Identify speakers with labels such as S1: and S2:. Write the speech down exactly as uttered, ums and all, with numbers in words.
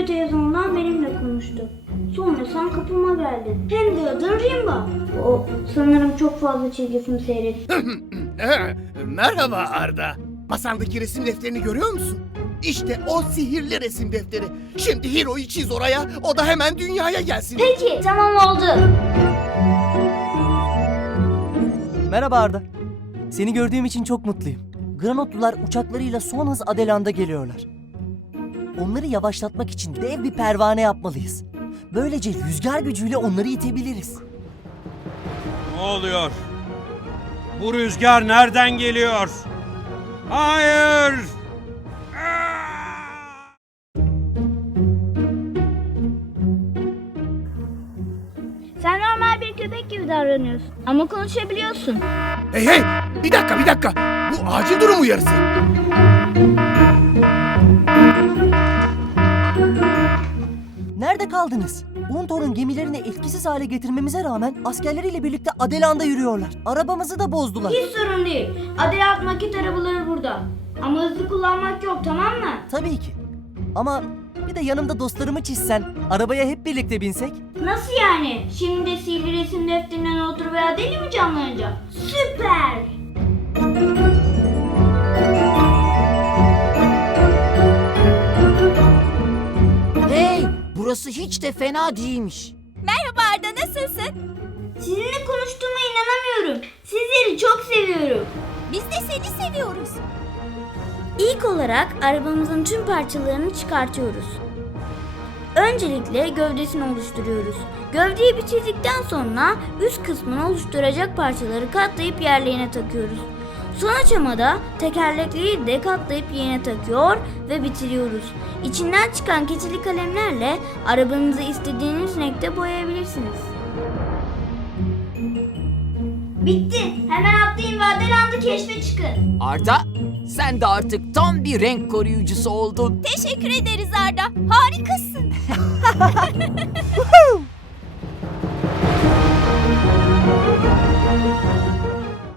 S1: televizyondan benimle konuştu. Sonra sen kapıma geldin. Hem de adın Rimba. O sanırım çok fazla çizgi film seyretti.
S2: Merhaba Arda. Masandaki resim defterini görüyor musun? İşte o sihirli resim defteri. Şimdi Hiro'yu çiz oraya, o da hemen dünyaya gelsin.
S1: Peki, tamam oldu.
S3: Merhaba Arda. Seni gördüğüm için çok mutluyum. Granotlular uçaklarıyla son hız Adelan'da geliyorlar. Onları yavaşlatmak için dev bir pervane yapmalıyız. Böylece rüzgar gücüyle onları itebiliriz.
S4: Ne oluyor? Bu rüzgar nereden geliyor? Hayır!
S1: Sen normal bir köpek gibi davranıyorsun. Ama konuşabiliyorsun.
S2: Hey hey, bir dakika bir dakika. Bu acil durum uyarısı.
S3: Nerede kaldınız? Untor'un gemilerini etkisiz hale getirmemize rağmen askerleriyle birlikte Adelan'da yürüyorlar. Arabamızı da bozdular.
S1: Hiç sorun değil. Adelat maket arabaları burada. Ama hızlı kullanmak yok, tamam mı?
S3: Tabii ki. Ama bir de yanımda dostlarımı çizsen, arabaya hep birlikte binsek.
S1: Nasıl yani? Şimdi de sihirli resim defterinden otur ve Adeli mi canlanacak? Süper!
S5: Hey, burası hiç de fena değilmiş.
S6: Merhaba Arda, nasılsın?
S1: Sizinle konuştuğuma inanamıyorum. Sizleri çok seviyorum.
S6: Biz de seni seviyoruz.
S1: İlk olarak arabamızın tüm parçalarını çıkartıyoruz. Öncelikle gövdesini oluşturuyoruz. Gövdeyi bitirdikten sonra üst kısmını oluşturacak parçaları katlayıp yerlerine takıyoruz. Son aşamada tekerlekleri de katlayıp yerine takıyor ve bitiriyoruz. İçinden çıkan keçeli kalemlerle arabanızı istediğiniz renkte boyayabilirsiniz. Bitti. Hemen atlayın ve Adelan'da keşfe çıkın.
S5: Arda, sen de artık tam bir renk koruyucusu oldun.
S6: Teşekkür ederiz Arda. Harikasın.